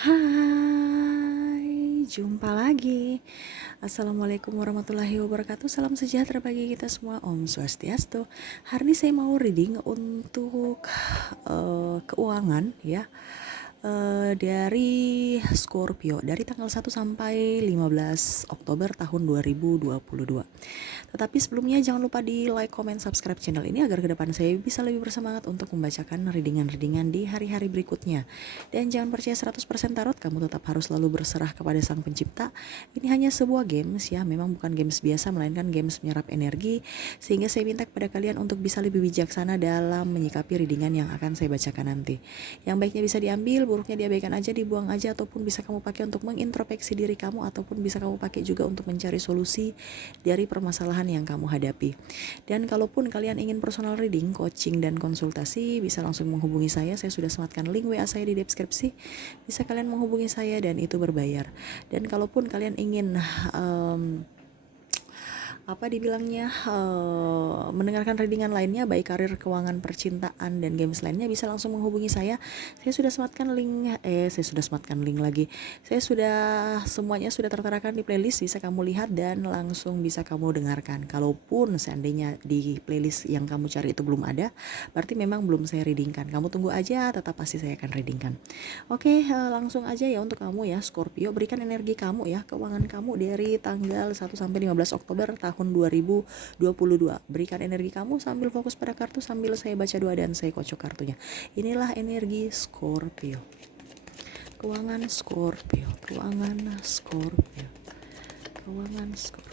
Hai, jumpa lagi. Assalamualaikum warahmatullahi wabarakatuh. Salam sejahtera bagi kita semua. Om Swastiastu. Hari ini saya mau reading untuk keuangan ya. Dari Scorpio dari tanggal 1 sampai 15 Oktober tahun 2022. Tetapi sebelumnya jangan lupa di like, comment, subscribe channel ini agar ke depan saya bisa lebih bersemangat untuk membacakan readingan-readingan di hari-hari berikutnya. Dan jangan percaya 100% tarot, kamu tetap harus selalu berserah kepada Sang Pencipta. Ini hanya sebuah games ya, memang bukan games biasa melainkan games menyerap energi, sehingga saya minta kepada kalian untuk bisa lebih bijaksana dalam menyikapi readingan yang akan saya bacakan nanti. Yang baiknya bisa diambil, buruknya diabaikan aja, dibuang aja, ataupun bisa kamu pakai untuk mengintrospeksi diri kamu, ataupun bisa kamu pakai juga untuk mencari solusi dari permasalahan yang kamu hadapi. Dan kalaupun kalian ingin personal reading, coaching, dan konsultasi, bisa langsung menghubungi saya sudah sematkan link WA saya di deskripsi. Bisa kalian menghubungi saya dan itu berbayar. Dan kalaupun kalian ingin mendengarkan readingan lainnya, baik karir, keuangan, percintaan, dan games lainnya, bisa langsung menghubungi saya. Saya sudah sematkan link lagi. Semuanya sudah terterakan di playlist, bisa kamu lihat dan langsung bisa kamu dengarkan. Kalaupun seandainya di playlist yang kamu cari itu belum ada, berarti memang belum saya readingkan. Kamu tunggu aja, tetap pasti saya akan readingkan. Oke, langsung aja ya untuk kamu ya Scorpio, berikan energi kamu ya, keuangan kamu dari tanggal 1 sampai 15 Oktober tahun 2022. Berikan energi kamu sambil fokus pada kartu, sambil saya baca doa dan saya kocok kartunya. Inilah energi Scorpio. Keuangan Scorpio, keuangan Scorpio, keuangan Scorpio.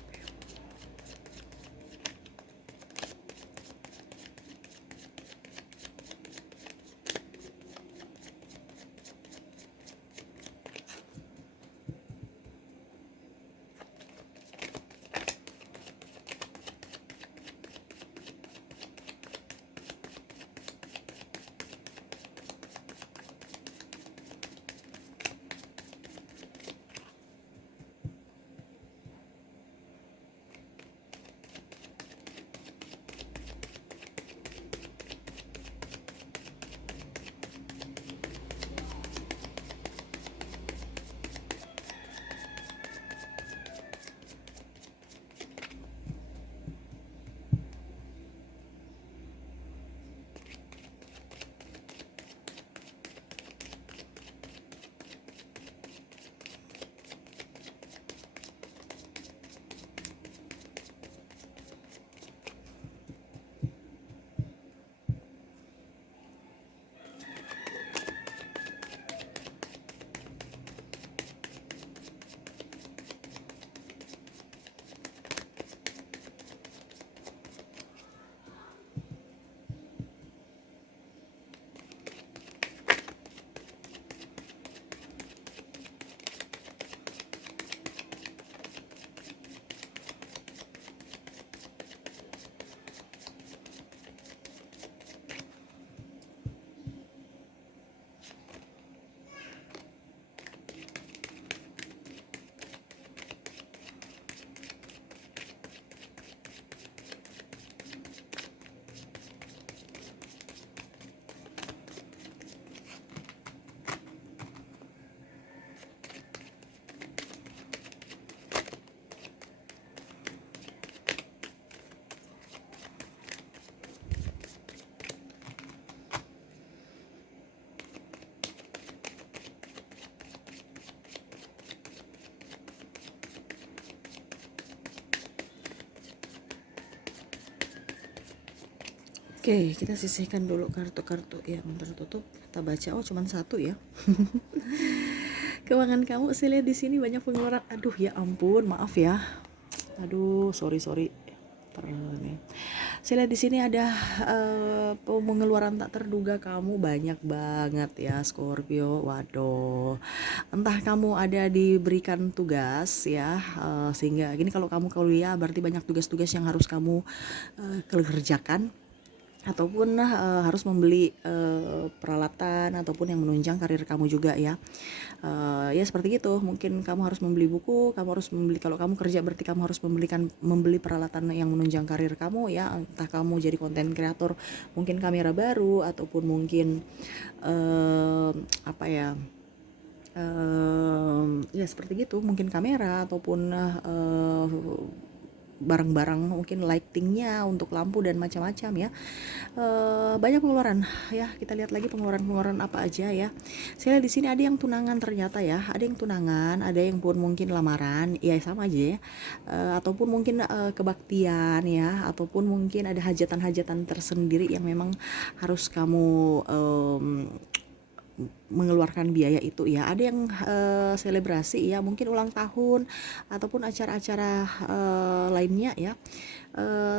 Oke, kita sisihkan dulu kartu-kartu yang tertutup. Kita baca, oh cuman satu ya. Keuangan kamu, saya lihat di sini banyak pengeluaran. Aduh ya ampun, maaf ya. Aduh, sorry. Saya lihat di sini ada pengeluaran tak terduga kamu banyak banget ya Scorpio. Waduh, entah kamu ada diberikan tugas ya, sehingga gini, kalau kamu kuliah berarti banyak tugas-tugas yang harus kamu kerjakan, ataupun harus membeli peralatan ataupun yang menunjang karir kamu juga ya. Ya seperti itu, mungkin kamu harus membeli buku, kamu harus membeli, kalau kamu kerja berarti kamu harus membeli peralatan yang menunjang karir kamu ya, entah kamu jadi konten kreator, mungkin kamera baru, ataupun mungkin Ya seperti gitu, mungkin kamera ataupun barang-barang mungkin lightingnya untuk lampu dan macam-macam ya. Banyak pengeluaran ya, kita lihat lagi pengeluaran-pengeluaran apa aja ya. Saya lihat di sini ada yang tunangan ternyata ya, ada yang tunangan, ada yang pun mungkin lamaran, ya sama aja ya. Ataupun mungkin kebaktian ya, ataupun mungkin ada hajatan-hajatan tersendiri yang memang harus kamu mengeluarkan biaya itu ya. Ada yang selebrasi ya, mungkin ulang tahun ataupun acara-acara lainnya ya.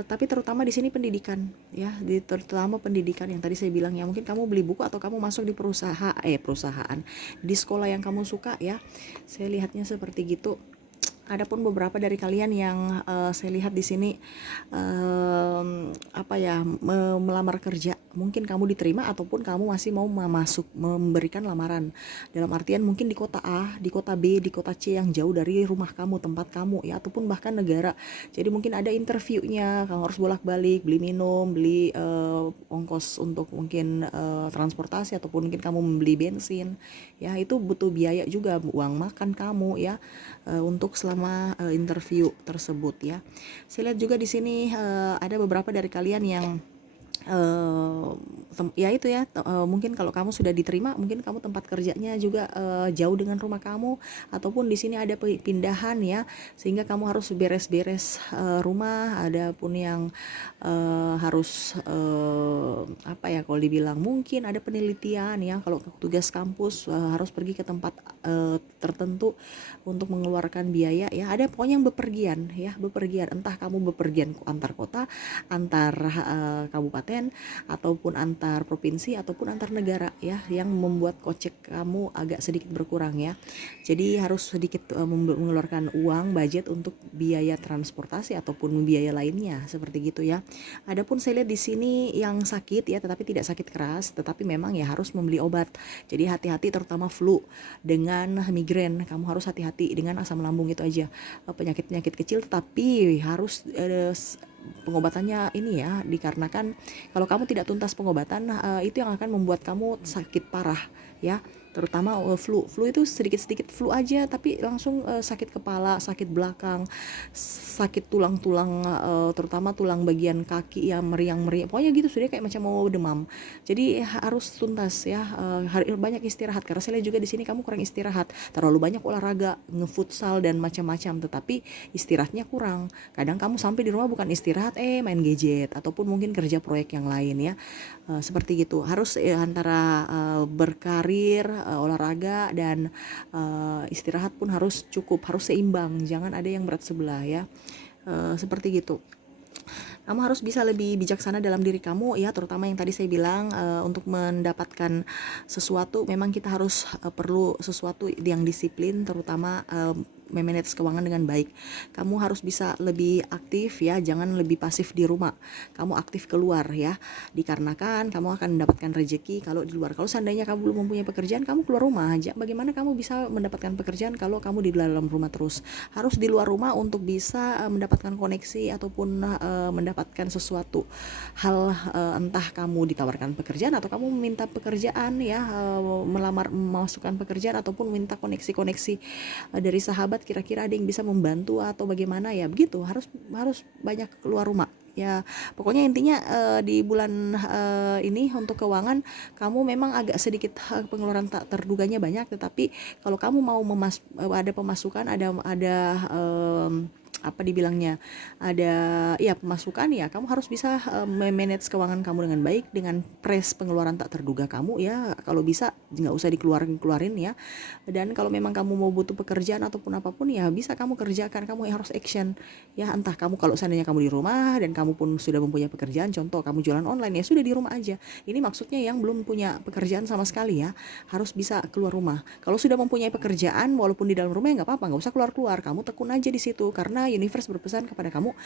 Tapi terutama di sini pendidikan ya, terutama pendidikan yang tadi saya bilang ya, mungkin kamu beli buku atau kamu masuk di perusahaan di sekolah yang kamu suka ya. Saya lihatnya seperti gitu. Adapun beberapa dari kalian yang saya lihat di sini melamar kerja, mungkin kamu diterima ataupun kamu masih mau memberikan lamaran. Dalam artian mungkin di kota A, di kota B, di kota C yang jauh dari rumah kamu, tempat kamu ya, ataupun bahkan negara. Jadi mungkin ada interviewnya, kamu harus bolak-balik beli minum, beli ongkos untuk mungkin transportasi ataupun mungkin kamu membeli bensin. Ya, itu butuh biaya juga, uang makan kamu ya untuk selama interview tersebut ya. Saya lihat juga di sini ada beberapa dari kalian yang ya itu ya, mungkin kalau kamu sudah diterima, mungkin kamu tempat kerjanya juga jauh dengan rumah kamu, ataupun di sini ada pindahan ya, sehingga kamu harus beres-beres rumah. Ada pun yang harus kalau dibilang mungkin ada penelitian ya, kalau tugas kampus harus pergi ke tempat tertentu untuk mengeluarkan biaya ya. Ada pokoknya yang bepergian, entah kamu bepergian antar kota, antar kabupaten, ataupun antar provinsi ataupun antar negara ya, yang membuat kocek kamu agak sedikit berkurang ya. Jadi harus sedikit mengeluarkan uang budget untuk biaya transportasi ataupun biaya lainnya seperti gitu ya. Adapun saya lihat di sini yang sakit ya, tetapi tidak sakit keras, tetapi memang ya harus membeli obat. Jadi hati-hati, terutama flu dengan migrain, kamu harus hati-hati dengan asam lambung, itu aja. Penyakit-penyakit kecil tetapi harus pengobatannya ini ya, dikarenakan kalau kamu tidak tuntas pengobatan itu yang akan membuat kamu sakit parah ya. Terutama flu itu sedikit-sedikit flu aja tapi langsung sakit kepala, sakit belakang, sakit tulang-tulang, terutama tulang bagian kaki ya, meriang-meriang, pokoknya gitu sudah kayak macam mau demam. Jadi harus tuntas ya, banyak istirahat, karena saya lihat juga di sini kamu kurang istirahat, terlalu banyak olahraga, ngefutsal dan macam-macam, tetapi istirahatnya kurang. Kadang kamu sampai di rumah bukan istirahat, main gadget ataupun mungkin kerja proyek yang lain ya. Seperti gitu. Harus antara berkarir, olahraga dan istirahat pun harus cukup, harus seimbang, jangan ada yang berat sebelah ya. Seperti gitu. Kamu harus bisa lebih bijaksana dalam diri kamu ya, terutama yang tadi saya bilang, untuk mendapatkan sesuatu memang kita harus perlu sesuatu yang disiplin, terutama memanage keuangan dengan baik. Kamu harus bisa lebih aktif ya, jangan lebih pasif di rumah. Kamu aktif keluar ya, dikarenakan kamu akan mendapatkan rezeki kalau di luar. Kalau seandainya kamu belum mempunyai pekerjaan, kamu keluar rumah aja. Bagaimana kamu bisa mendapatkan pekerjaan kalau kamu di dalam rumah terus? Harus di luar rumah untuk bisa mendapatkan koneksi ataupun mendapatkan sesuatu hal, entah kamu ditawarkan pekerjaan atau kamu meminta pekerjaan ya, melamar memasukkan pekerjaan ataupun minta koneksi-koneksi dari sahabat, kira-kira ada yang bisa membantu atau bagaimana ya, begitu. Harus banyak keluar rumah ya. Pokoknya intinya di bulan ini untuk keuangan kamu memang agak sedikit pengeluaran tak terduganya banyak, tetapi kalau kamu mau ada pemasukan, ada apa dibilangnya, ada ya pemasukan ya, kamu harus bisa manage keuangan kamu dengan baik, dengan press pengeluaran tak terduga kamu ya. Kalau bisa nggak usah dikeluarin ya. Dan kalau memang kamu mau butuh pekerjaan ataupun apapun ya bisa kamu kerjakan, kamu harus action ya. Entah kamu kalau seandainya kamu di rumah dan kamu pun sudah mempunyai pekerjaan, contoh kamu jualan online ya, sudah di rumah aja. Ini maksudnya yang belum punya pekerjaan sama sekali ya, harus bisa keluar rumah. Kalau sudah mempunyai pekerjaan walaupun di dalam rumah ya nggak apa-apa, nggak usah keluar, kamu tekun aja di situ, karena universe berpesan kepada kamu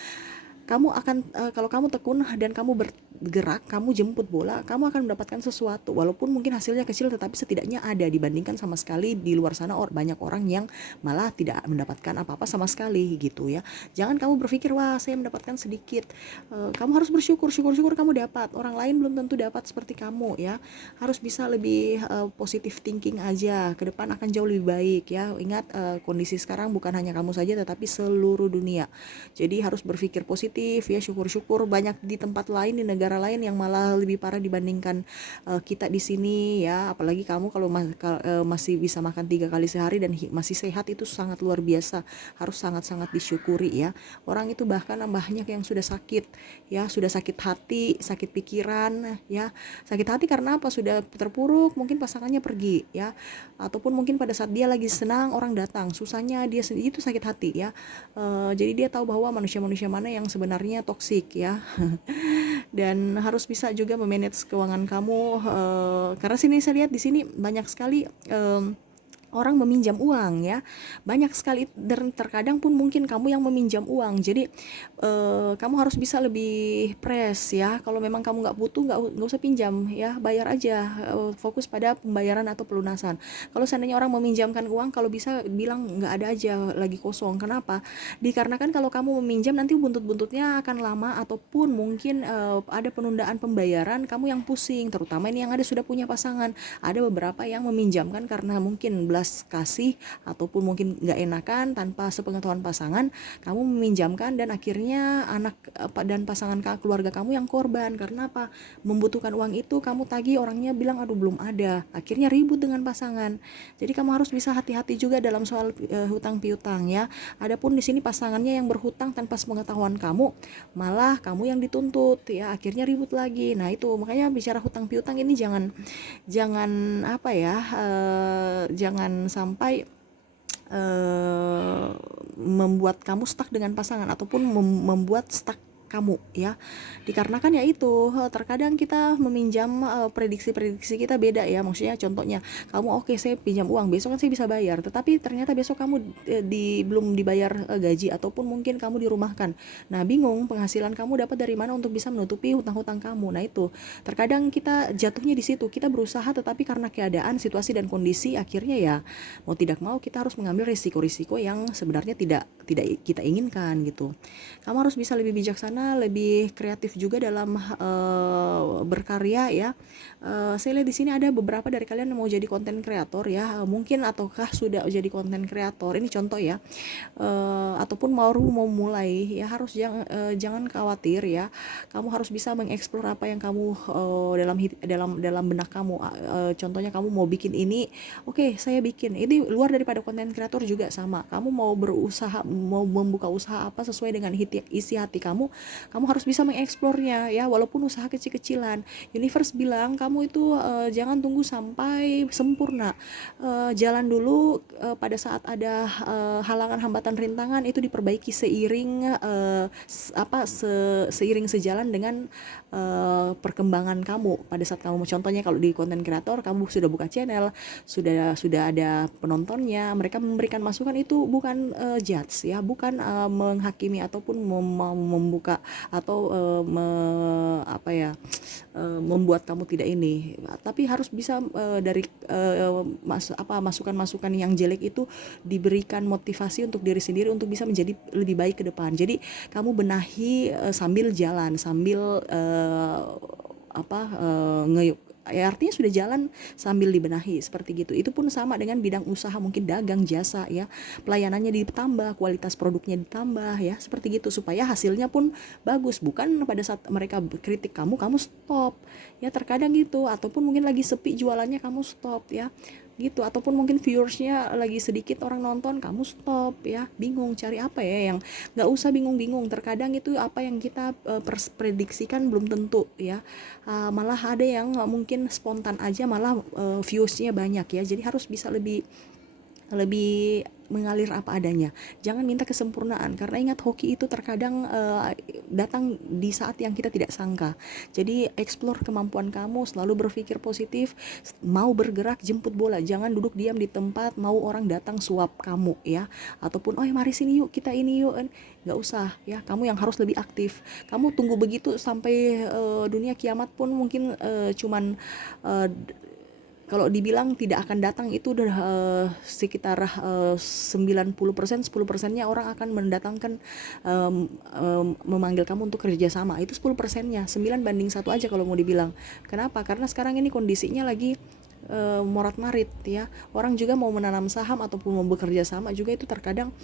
kalau kamu tekun dan kamu bergerak, kamu jemput bola, kamu akan mendapatkan sesuatu. Walaupun mungkin hasilnya kecil, tetapi setidaknya ada dibandingkan sama sekali di luar sana banyak orang yang malah tidak mendapatkan apa-apa sama sekali gitu ya. Jangan kamu berpikir wah saya mendapatkan sedikit. Kamu harus bersyukur, syukur kamu dapat. Orang lain belum tentu dapat seperti kamu ya. Harus bisa lebih positive thinking aja. Ke depan akan jauh lebih baik ya. Ingat kondisi sekarang bukan hanya kamu saja tetapi seluruh dunia. Jadi harus berpikir positif ya, syukur-syukur banyak di tempat lain, di negara lain yang malah lebih parah dibandingkan kita di sini ya. Apalagi kamu kalau masih bisa makan 3 kali sehari dan masih sehat, itu sangat luar biasa. Harus sangat-sangat disyukuri ya. Orang itu bahkan banyak yang sudah sakit ya, sudah sakit hati, sakit pikiran ya. Sakit hati karena apa? Sudah terpuruk, mungkin pasangannya pergi ya. Ataupun mungkin pada saat dia lagi senang orang datang, susahnya dia sendiri itu sakit hati ya. Jadi dia tahu bahwa manusia-manusia mana yang sebenarnya toksik ya. Dan harus bisa juga memanage keuangan kamu, karena sini saya lihat di sini banyak sekali orang meminjam uang ya, banyak sekali, dan terkadang pun mungkin kamu yang meminjam uang. Jadi kamu harus bisa lebih press ya. Kalau memang kamu nggak butuh, nggak usah pinjam ya, bayar aja, fokus pada pembayaran atau pelunasan. Kalau seandainya orang meminjamkan uang, kalau bisa bilang nggak ada aja, lagi kosong. Kenapa? Dikarenakan kalau kamu meminjam nanti buntut-buntutnya akan lama, ataupun mungkin ada penundaan pembayaran, kamu yang pusing. Terutama ini yang ada sudah punya pasangan. Ada beberapa yang meminjamkan karena mungkin belas kasih ataupun mungkin nggak enakan, tanpa sepengetahuan pasangan kamu meminjamkan, dan akhirnya anak dan pasangan keluarga kamu yang korban. Karena apa? Membutuhkan uang itu, kamu tagih, orangnya bilang aduh belum ada, akhirnya ribut dengan pasangan. Jadi kamu harus bisa hati-hati juga dalam soal hutang piutang ya. Adapun di sini pasangannya yang berhutang tanpa sepengetahuan kamu, malah kamu yang dituntut ya, akhirnya ribut lagi. Nah itu makanya bicara hutang piutang ini jangan jangan apa ya, jangan sampai membuat kamu stuck dengan pasangan, ataupun membuat stuck kamu ya. Dikarenakan ya itu, terkadang kita meminjam, prediksi-prediksi kita beda ya. Maksudnya contohnya kamu oke, saya pinjam uang, besok kan saya bisa bayar, tetapi ternyata besok kamu belum dibayar gaji, ataupun mungkin kamu dirumahkan. Nah bingung penghasilan kamu dapat dari mana untuk bisa menutupi hutang-hutang kamu. Nah itu terkadang kita jatuhnya di situ, kita berusaha tetapi karena keadaan, situasi dan kondisi, akhirnya ya mau tidak mau kita harus mengambil risiko-risiko yang sebenarnya tidak kita inginkan gitu. Kamu harus bisa lebih bijaksana, lebih kreatif juga dalam berkarya ya. Saya lihat di sini ada beberapa dari kalian yang mau jadi konten kreator ya, mungkin ataukah sudah jadi konten kreator. Ini contoh ya. Ataupun mau mulai ya, harus jangan khawatir ya. Kamu harus bisa mengeksplor apa yang kamu dalam benak kamu. Contohnya kamu mau bikin ini, oke, saya bikin. Ini luar daripada konten kreator juga sama. Kamu mau berusaha, mau membuka usaha apa sesuai dengan isi hati kamu, kamu harus bisa mengeksplornya ya, walaupun usaha kecil-kecilan. Universe bilang kamu itu jangan tunggu sampai sempurna, jalan dulu, pada saat ada halangan, hambatan, rintangan itu diperbaiki seiring seiring sejalan dengan perkembangan kamu. Pada saat kamu, contohnya kalau di konten kreator, kamu sudah buka channel, sudah ada penontonnya, mereka memberikan masukan, itu bukan judge ya, bukan menghakimi ataupun membuka atau membuat kamu tidak ini, tapi harus bisa dari masukan-masukan yang jelek itu diberikan motivasi untuk diri sendiri untuk bisa menjadi lebih baik ke depan. Jadi kamu benahi sambil jalan, sambil ya artinya sudah jalan sambil dibenahi seperti gitu. Itu pun sama dengan bidang usaha, mungkin dagang, jasa ya, pelayanannya ditambah, kualitas produknya ditambah ya, seperti gitu, supaya hasilnya pun bagus. Bukan pada saat mereka kritik kamu stop ya, terkadang gitu. Ataupun mungkin lagi sepi jualannya, kamu stop ya gitu. Ataupun mungkin viewersnya lagi sedikit orang nonton, kamu stop ya, bingung cari apa ya. Yang nggak usah bingung-bingung, terkadang itu apa yang kita prediksikan belum tentu ya. Malah ada yang mungkin spontan aja, malah viewsnya banyak ya. Jadi harus bisa lebih lebih mengalir apa adanya. Jangan minta kesempurnaan, karena ingat hoki itu terkadang datang di saat yang kita tidak sangka. Jadi explore kemampuan kamu, selalu berpikir positif, mau bergerak jemput bola, jangan duduk diam di tempat mau orang datang suap kamu ya, ataupun oh mari sini yuk kita ini yuk, nggak usah ya, kamu yang harus lebih aktif. Kamu tunggu begitu sampai dunia kiamat pun mungkin cuman uh, kalau dibilang tidak akan datang itu udah sekitar 90%, 10%-nya orang akan mendatangkan memanggil kamu untuk kerja sama. Itu 10%-nya, 9 banding 1 aja kalau mau dibilang. Kenapa? Karena sekarang ini kondisinya lagi morat-marit ya. Orang juga mau menanam saham ataupun mau bekerja sama juga itu terkadang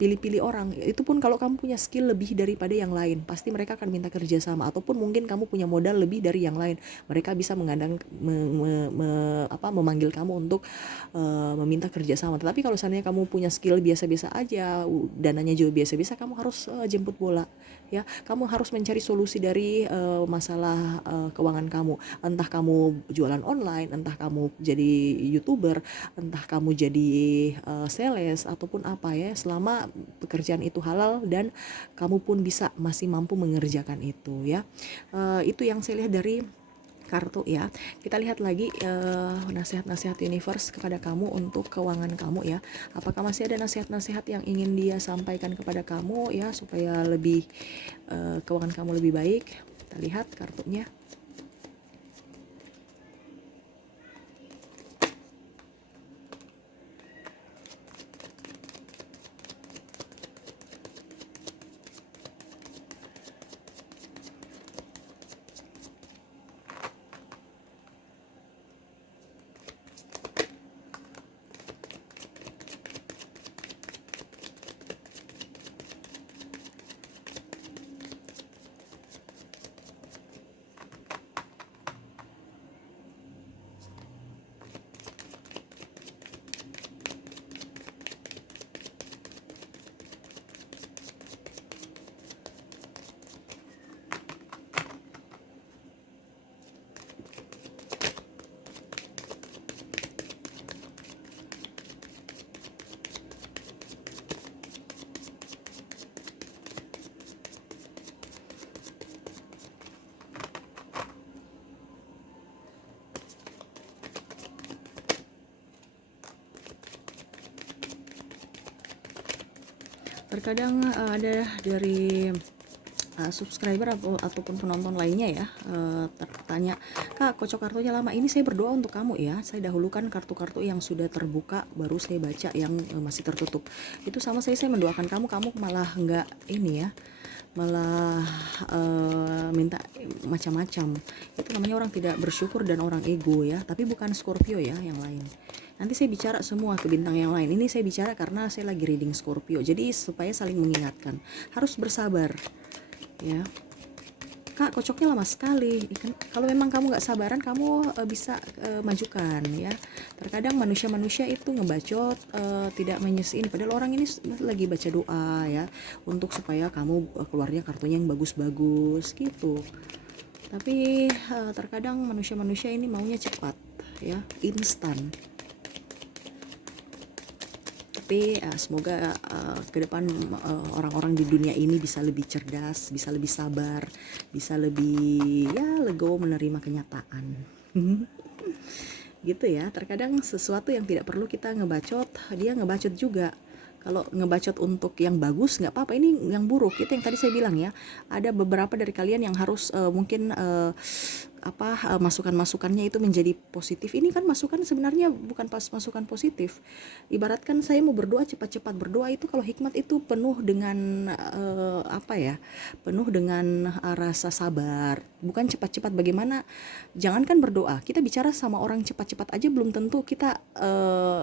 pilih-pilih orang. Itu pun kalau kamu punya skill lebih daripada yang lain, pasti mereka akan minta kerja sama. Ataupun mungkin kamu punya modal lebih dari yang lain, mereka bisa memanggil kamu untuk meminta kerja sama. Tetapi kalau seandainya kamu punya skill biasa-biasa aja, dananya juga biasa-biasa, kamu harus jemput bola ya. Kamu harus mencari solusi dari masalah keuangan kamu. Entah kamu jualan online, entah kamu jadi YouTuber, entah kamu jadi sales ataupun apa ya, selama pekerjaan itu halal dan kamu pun bisa masih mampu mengerjakan itu ya. Itu yang saya lihat dari kartu ya. Kita lihat lagi nasihat-nasihat universe kepada kamu untuk keuangan kamu ya. Apakah masih ada nasihat-nasihat yang ingin dia sampaikan kepada kamu ya, supaya lebih keuangan kamu lebih baik. Kita lihat kartunya. Terkadang ada dari subscriber ataupun penonton lainnya ya, tertanya, Kak, kocok kartunya lama. Ini saya berdoa untuk kamu ya. Saya dahulukan kartu-kartu yang sudah terbuka, baru saya baca yang masih tertutup. Itu sama saya mendoakan kamu malah nggak ini ya, malah minta macam-macam. Itu namanya orang tidak bersyukur dan orang ego ya. Tapi bukan Scorpio ya, yang lain. Nanti saya bicara semua ke bintang yang lain. Ini saya bicara karena saya lagi reading Scorpio. Jadi supaya saling mengingatkan. Harus bersabar. Ya. Kak, kocoknya lama sekali. Kalau memang kamu nggak sabaran, kamu bisa majukan ya. Terkadang manusia-manusia itu ngebacot, tidak menyesini. Padahal orang ini lagi baca doa ya, untuk supaya kamu keluarnya kartunya yang bagus-bagus gitu. Tapi terkadang manusia-manusia ini maunya cepat ya, instan. Tapi semoga ke depan orang-orang di dunia ini bisa lebih cerdas, bisa lebih sabar, bisa lebih ya legowo menerima kenyataan. Gitu ya. Terkadang sesuatu yang tidak perlu kita ngebacot, dia ngebacot juga. Kalau ngebacot untuk yang bagus nggak apa-apa, ini yang buruk itu yang tadi saya bilang ya. Ada beberapa dari kalian yang harus mungkin masukan-masukannya itu menjadi positif. Ini kan masukan sebenarnya bukan masukan positif. Ibaratkan saya mau berdoa, cepat-cepat berdoa itu kalau hikmat itu penuh dengan penuh dengan rasa sabar, bukan cepat-cepat. Bagaimana, jangankan berdoa, kita bicara sama orang cepat-cepat aja belum tentu kita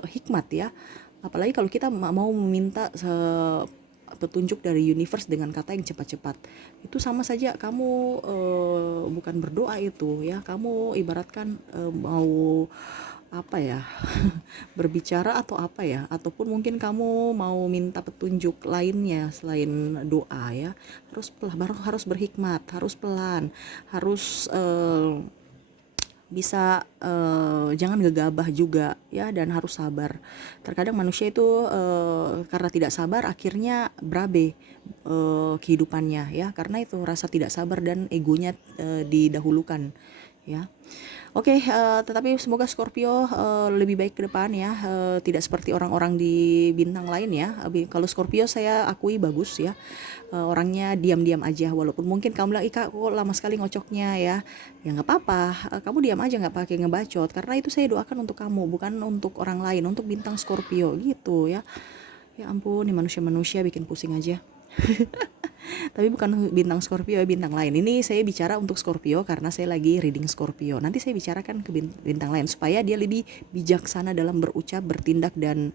hikmat ya. Apalagi kalau kita mau meminta petunjuk dari universe dengan kata yang cepat-cepat. Itu sama saja kamu bukan berdoa itu ya. Kamu ibaratkan mau berbicara atau ataupun mungkin kamu mau minta petunjuk lainnya selain doa ya. Harus berhikmat, harus pelan, harus bisa jangan gegabah juga ya, dan harus sabar. Terkadang manusia itu karena tidak sabar akhirnya berabe kehidupannya ya, karena itu rasa tidak sabar dan egonya didahulukan ya. Oke, tetapi semoga Scorpio lebih baik ke depan ya, tidak seperti orang-orang di bintang lain ya. Kalau Scorpio saya akui bagus ya, orangnya diam-diam aja, walaupun mungkin kamu bilang, ih kak kok lama sekali ngocoknya ya, ya nggak apa-apa, kamu diam aja nggak pakai ngebacot, karena itu saya doakan untuk kamu, bukan untuk orang lain, untuk bintang Scorpio gitu ya. Ya ampun, nih manusia-manusia bikin pusing aja. Tapi bukan bintang Scorpio ya, bintang lain. Ini saya bicara untuk Scorpio karena saya lagi reading Scorpio. Nanti saya bicarakan ke bintang lain supaya dia lebih bijaksana dalam berucap, bertindak, dan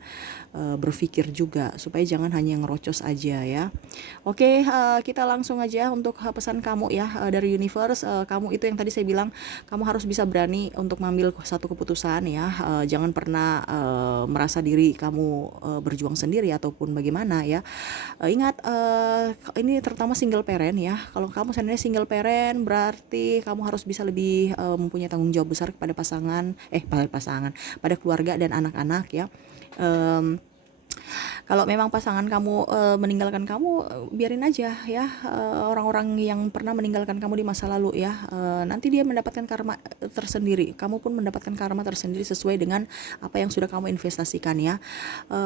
berpikir juga, supaya jangan hanya ngerocos aja ya. Oke, kita langsung aja untuk pesan kamu ya, dari universe. Kamu itu yang tadi saya bilang, kamu harus bisa berani untuk mengambil satu keputusan ya. Jangan pernah merasa diri kamu berjuang sendiri ataupun bagaimana ya. Ingat, ini terutama single parent ya. Kalau kamu seandainya single parent, berarti kamu harus bisa lebih mempunyai tanggung jawab besar kepada pada keluarga dan anak-anak ya. Kalau memang pasangan kamu meninggalkan kamu, biarin aja ya, orang-orang yang pernah meninggalkan kamu di masa lalu ya, nanti dia mendapatkan karma tersendiri, kamu pun mendapatkan karma tersendiri sesuai dengan apa yang sudah kamu investasikan ya.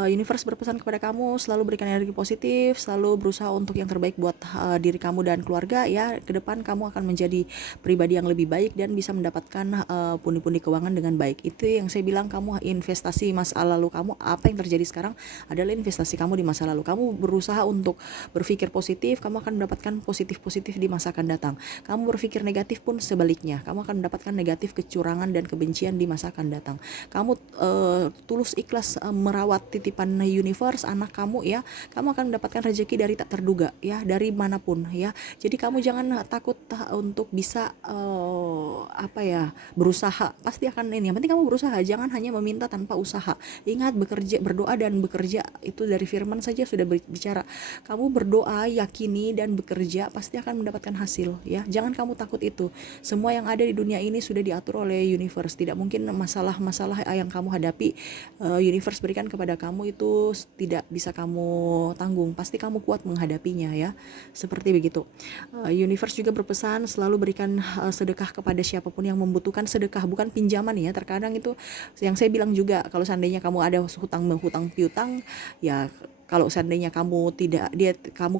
Universe berpesan kepada kamu, selalu berikan energi positif, selalu berusaha untuk yang terbaik buat diri kamu dan keluarga ya. Ke depan kamu akan menjadi pribadi yang lebih baik dan bisa mendapatkan pundi-pundi keuangan dengan baik. Itu yang saya bilang, kamu investasi masa lalu kamu, apa yang terjadi sekarang adalah investasi kamu di masa lalu. Kamu berusaha untuk berpikir positif, kamu akan mendapatkan positif-positif di masa akan datang. Kamu berpikir negatif pun sebaliknya, kamu akan mendapatkan negatif, kecurangan, dan kebencian di masa akan datang. Kamu tulus ikhlas merawat titipan universe anak kamu ya, kamu akan mendapatkan rezeki dari tak terduga ya, dari manapun ya. Jadi kamu jangan takut untuk bisa berusaha, pasti akan ini. Yang penting kamu berusaha, jangan hanya meminta tanpa usaha. Ingat, bekerja, berdoa dan bekerja itu dari firman saja sudah bicara. Kamu berdoa, yakini, dan bekerja, pasti akan mendapatkan hasil ya. Jangan kamu takut itu. Semua yang ada di dunia ini sudah diatur oleh universe. Tidak mungkin masalah-masalah yang kamu hadapi universe berikan kepada kamu itu tidak bisa kamu tanggung. Pasti kamu kuat menghadapinya ya. Seperti begitu. Universe juga berpesan selalu berikan sedekah kepada siapapun yang membutuhkan. Sedekah bukan pinjaman ya. Terkadang itu yang saya bilang juga, kalau seandainya kamu ada hutang piutang ya, kalau seandainya kamu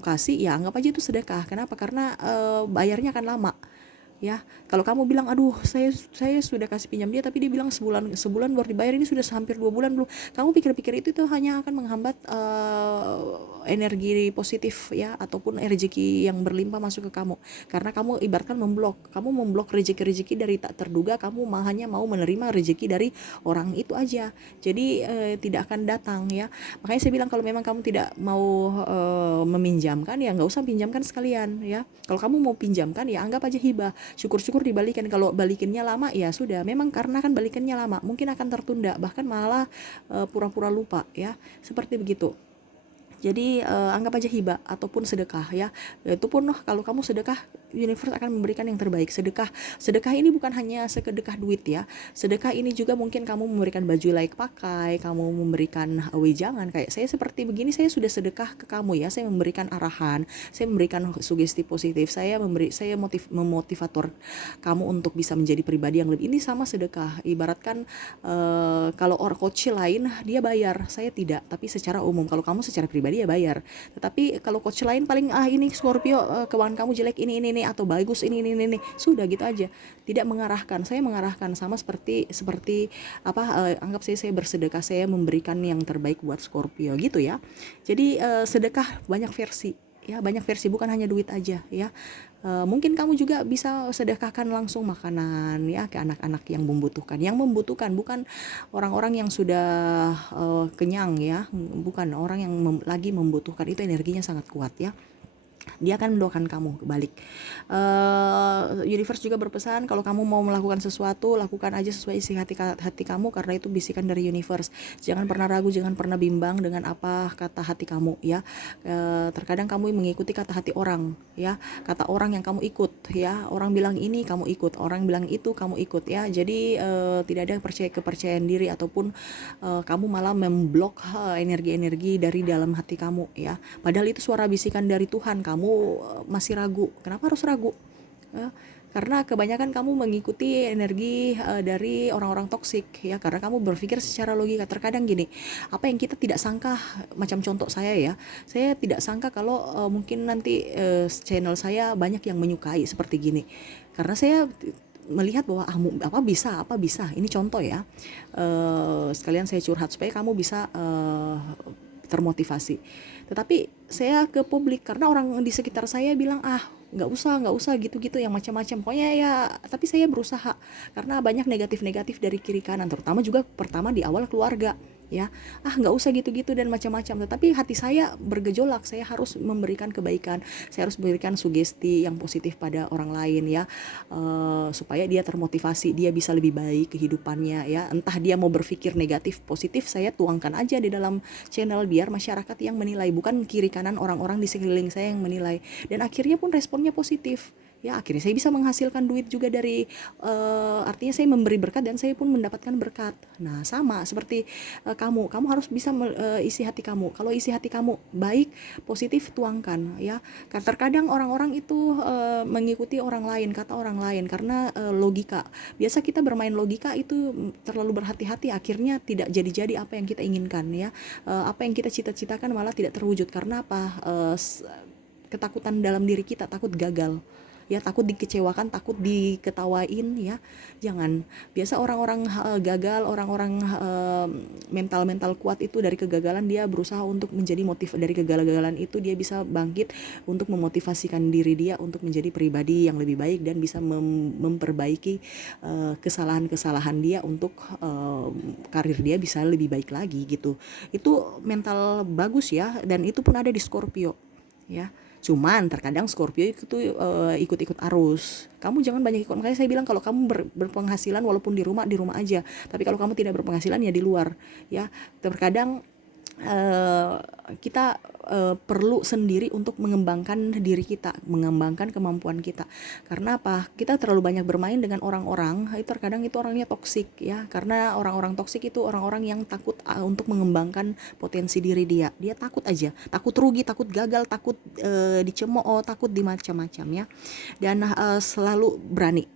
kasih ya, anggap aja itu sedekah. Kenapa? Karena bayarnya akan lama ya. Kalau kamu bilang, aduh saya sudah kasih pinjam dia tapi dia bilang sebulan baru dibayar, ini sudah hampir 2 bulan belum, kamu pikir-pikir itu hanya akan menghambat energi positif ya, ataupun rezeki yang berlimpah masuk ke kamu, karena kamu ibaratkan memblok rezeki dari tak terduga. Kamu hanya mau menerima rezeki dari orang itu aja, jadi tidak akan datang ya. Makanya saya bilang, kalau memang kamu tidak mau meminjamkan ya nggak usah pinjamkan sekalian ya. Kalau kamu mau pinjamkan ya anggap aja hibah, syukur-syukur dibalikin. Kalau balikinnya lama ya sudah, memang karena kan balikinnya lama, mungkin akan tertunda, bahkan malah pura-pura lupa ya, seperti begitu. Jadi anggap aja hibah ataupun sedekah ya. Itu pun kalau kamu sedekah, universe akan memberikan yang terbaik. Sedekah ini bukan hanya sedekah duit ya. Sedekah ini juga mungkin kamu memberikan baju layak pakai, kamu memberikan wejangan. Kayak saya seperti begini, saya sudah sedekah ke kamu ya. Saya memberikan arahan, saya memberikan sugesti positif, saya memotivator kamu untuk bisa menjadi pribadi yang lebih. Ini sama sedekah. Ibaratkan kalau orang coach lain dia bayar, saya tidak. Tapi secara umum, kalau kamu secara pribadi dia bayar. Tetapi kalau coach lain paling ini Scorpio keuangan kamu jelek ini atau bagus ini sudah gitu aja. Tidak mengarahkan. Saya mengarahkan, sama seperti anggap saya bersedekah, saya memberikan yang terbaik buat Scorpio gitu ya. Jadi sedekah banyak versi ya, banyak versi, bukan hanya duit aja ya. Mungkin kamu juga bisa sedekahkan langsung makanan ya ke anak-anak yang membutuhkan, bukan orang-orang yang sudah kenyang ya, bukan orang yang lagi membutuhkan. Itu energinya sangat kuat ya. dia akan mendoakan kamu kebalik. Universe juga berpesan kalau kamu mau melakukan sesuatu, lakukan aja sesuai isi hati kamu, karena itu bisikan dari universe. Jangan pernah ragu, jangan pernah bimbang dengan apa kata hati kamu ya. Terkadang kamu mengikuti kata hati orang ya, kata orang yang kamu ikut ya. Orang bilang ini kamu ikut, orang bilang itu kamu ikut ya. Jadi tidak ada kepercayaan diri ataupun kamu malah memblok energi-energi dari dalam hati kamu ya. Padahal itu suara bisikan dari Tuhan, kamu masih ragu. Kenapa harus ragu? Ya, karena kebanyakan kamu mengikuti energi dari orang-orang toksik ya, karena kamu berpikir secara logika. Terkadang gini, apa yang kita tidak sangka, macam contoh saya ya, saya tidak sangka kalau mungkin nanti channel saya banyak yang menyukai seperti gini, karena saya melihat bahwa apa bisa ini contoh ya. Sekalian saya curhat supaya kamu bisa termotivasi. Tetapi saya ke publik karena orang di sekitar saya bilang nggak usah gitu-gitu yang macam-macam. Pokoknya ya, tapi saya berusaha karena banyak negatif-negatif dari kiri kanan, terutama juga pertama di awal keluarga ya. Nggak usah gitu-gitu dan macam-macam. Tetapi hati saya bergejolak, saya harus memberikan kebaikan, saya harus memberikan sugesti yang positif pada orang lain ya, supaya dia termotivasi, dia bisa lebih baik kehidupannya ya. Entah dia mau berpikir negatif positif, saya tuangkan aja di dalam channel biar masyarakat yang menilai, bukan kiri kanan orang-orang di sekeliling saya yang menilai. Dan akhirnya pun responnya positif ya, akhirnya saya bisa menghasilkan duit juga dari artinya saya memberi berkat dan saya pun mendapatkan berkat. Nah sama seperti kamu harus bisa isi hati kamu. Kalau isi hati kamu baik, positif, tuangkan ya. Karena terkadang orang-orang itu mengikuti orang lain, kata orang lain karena logika. Biasa kita bermain logika itu terlalu berhati-hati, akhirnya tidak jadi-jadi apa yang kita inginkan ya. Apa yang kita cita-citakan malah tidak terwujud. Karena apa? Ketakutan dalam diri kita, takut gagal ya, takut dikecewakan, takut diketawain ya. Jangan. Biasa orang-orang gagal, orang-orang mental kuat itu dari kegagalan dia berusaha untuk menjadi dari kegagalan itu dia bisa bangkit untuk memotivasikan diri dia untuk menjadi pribadi yang lebih baik dan bisa memperbaiki kesalahan-kesalahan dia untuk karir dia bisa lebih baik lagi gitu. Itu mental bagus ya, dan itu pun ada di Scorpio ya. Cuman terkadang Scorpio itu ikut-ikut arus. Kamu jangan banyak ikut. Makanya saya bilang kalau kamu berpenghasilan walaupun di rumah aja. Tapi kalau kamu tidak berpenghasilan ya di luar ya. Terkadang kita perlu sendiri untuk mengembangkan diri kita, mengembangkan kemampuan kita. Karena apa? Kita terlalu banyak bermain dengan orang-orang, itu terkadang itu orangnya toksik ya. Karena orang-orang toksik itu orang-orang yang takut untuk mengembangkan potensi diri dia. Dia takut aja, takut rugi, takut gagal, takut dicemooh, takut di macam-macam ya. Dan selalu berani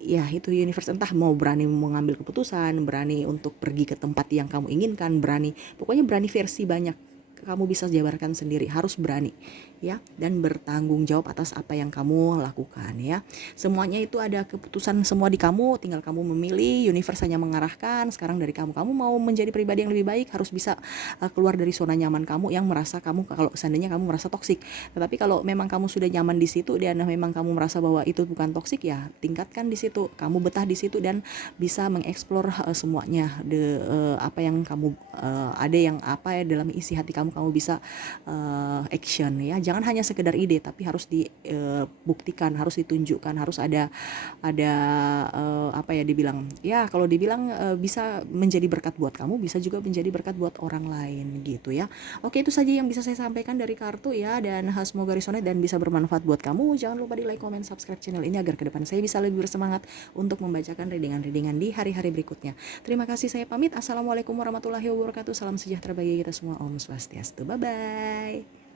ya, itu universe entah mau berani mengambil keputusan, berani untuk pergi ke tempat yang kamu inginkan, berani, pokoknya berani versi banyak. Kamu bisa jabarkan sendiri, harus berani ya, dan bertanggung jawab atas apa yang kamu lakukan ya. Semuanya itu ada keputusan semua di kamu, tinggal kamu memilih. Universe hanya mengarahkan sekarang dari kamu mau menjadi pribadi yang lebih baik, harus bisa keluar dari zona nyaman kamu yang merasa kamu, kalau seandainya kamu merasa toksik. Tetapi kalau memang kamu sudah nyaman di situ dan memang kamu merasa bahwa itu bukan toksik ya, tingkatkan di situ, kamu betah di situ dan bisa mengeksplor semuanya, apa yang kamu ada yang apa ya dalam isi hati kamu bisa action ya. Jangan hanya sekedar ide, tapi harus dibuktikan, harus ditunjukkan, harus ada apa ya dibilang ya, kalau dibilang bisa menjadi berkat buat kamu, bisa juga menjadi berkat buat orang lain gitu ya. Oke, itu saja yang bisa saya sampaikan dari kartu ya, dan semoga resonate dan bisa bermanfaat buat kamu. Jangan lupa di like, comment, subscribe channel ini agar ke depan saya bisa lebih bersemangat untuk membacakan readingan-readingan di hari-hari berikutnya. Terima kasih, saya pamit. Assalamualaikum warahmatullahi wabarakatuh. Salam sejahtera bagi kita semua. Om Swastiastu. Bye bye.